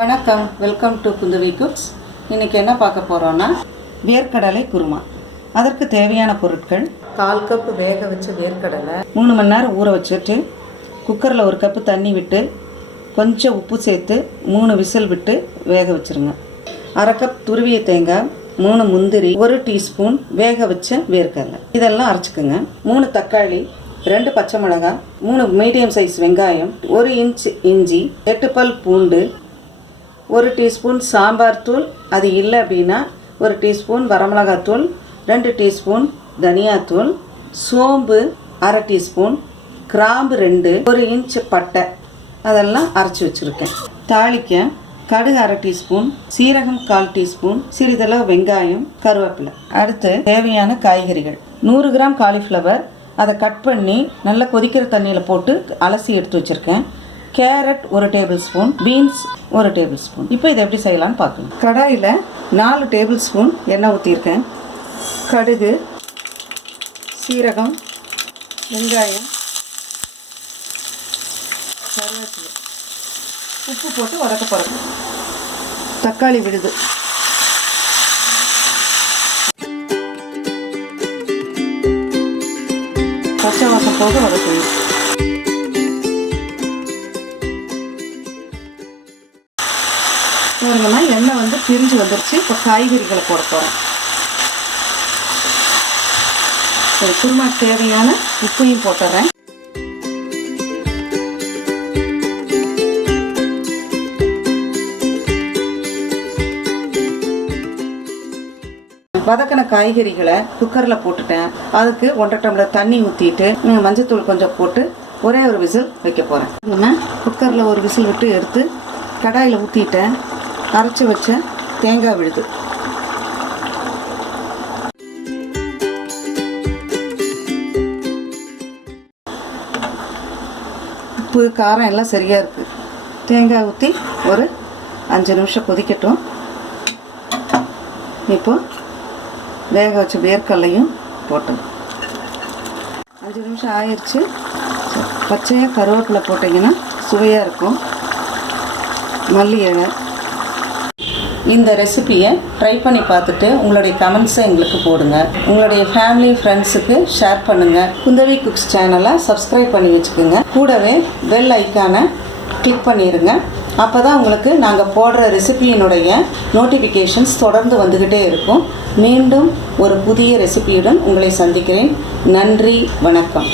வணக்கம், welcome to Kundavai cooks. இன்றைக்கி என்ன பார்க்க போகிறோன்னா வேர்க்கடலை குருமா. அதற்கு தேவையான பொருட்கள்: 1/4 கப் வேக வச்ச வேர்க்கடலை 3 மணி நேரம் ஊற வச்சுட்டு குக்கரில் 1 கப்பு தண்ணி விட்டு கொஞ்சம் உப்பு சேர்த்து 3 விசில் விட்டு வேக வச்சுருங்க. 1/2 கப் துருவிய தேங்காய், 3 முந்திரி, 1 டீஸ்பூன் வேக வச்ச வேர்க்கடலை, இதெல்லாம் அரைச்சிக்கோங்க. 3 தக்காளி, 2 பச்சை மிளகாய், 3 மீடியம் சைஸ் வெங்காயம், 1 இன்ச் இஞ்சி, 8 பல் பூண்டு, 1 டீஸ்பூன் சாம்பார் தூள், அது இல்லை அப்படின்னா 1 டீஸ்பூன் வரமிளகாத்தூள், 2 டீஸ்பூன் தனியாத்தூள், சோம்பு 1/2 டீஸ்பூன், கிராம்பு 2, 1 இன்ச் பட்டை, அதெல்லாம் அரைச்சி வச்சுருக்கேன். தாளிக்க கடுகு 1/2 டீஸ்பூன், சீரகம் 1/4 டீஸ்பூன், சிறிதளவு வெங்காயம், கருவேப்பிலை. அடுத்து தேவையான காய்கறிகள்: 100 கிராம் காலிஃப்ளவர், அதை கட் பண்ணி நல்லா கொதிக்கிற தண்ணியில் போட்டு அலசி எடுத்து வச்சுருக்கேன். Carrot 1 table spoon, beans 1 table spoon. இப்போ இதை எப்படி செய்யலான்னு பார்க்கலாம். கடாயில் 4 டேபிள் ஸ்பூன் எண்ணெய் ஊற்றிருக்கேன். கடுகு, சீரகம், வெங்காயம், கருவேப்பிலை, உப்பு போட்டு வதக்க போகிறோம். தக்காளி விடுது. பச்சை வாசம் போக வதக்கணும். பாருங்கன்னா எண்ணெய் பிரிஞ்சு வந்துருச்சு. இப்போ காய்கறிகளை போட போகிறோம். குருமாக்கு தேவையான உப்பையும் போட்டுறேன். வதக்கின காய்கறிகளை குக்கரில் போட்டுட்டேன். அதுக்கு 1.5 டம்ளர் தண்ணி ஊற்றிட்டு மஞ்சத்தூள் கொஞ்சம் போட்டு ஒரே ஒரு விசில் வைக்க போகிறேன். குக்கரில் ஒரு விசில் விட்டு எடுத்து கடாயில் ஊற்றிட்டேன். அரைச்சி வச்ச தேங்காய் விழுது, உப்பு காரம் எல்லாம் சரியாக இருக்குது. தேங்காய் ஊற்றி ஒரு 5 நிமிஷம் கொதிக்கட்டும். இப்போ வேக வச்ச வேர்க்கடலையும் போட்டோம். 5 நிமிஷம் ஆயிடுச்சு. பச்சையாக கருவேப்பிலை போட்டிங்கன்னா சுவையாக இருக்கும். மல்லி இலை. இந்த ரெசிபியை ட்ரை பண்ணி பார்த்துட்டு உங்களுடைய கமெண்ட்ஸை எங்களுக்கு போடுங்க. உங்களுடைய ஃபேமிலி ஃப்ரெண்ட்ஸுக்கு ஷேர் பண்ணுங்கள். குந்தவி குக்ஸ் சேனலை சப்ஸ்கிரைப் பண்ணி வச்சுக்கோங்க. கூடவே பெல் ஐக்கானை கிளிக் பண்ணிடுங்க. அப்போ தான் உங்களுக்கு நாங்கள் போடுற ரெசிபியினுடைய நோட்டிஃபிகேஷன்ஸ் தொடர்ந்து வந்துக்கிட்டே இருக்கும். மீண்டும் ஒரு புதிய ரெசிபியுடன் உங்களை சந்திக்கிறேன். நன்றி, வணக்கம்.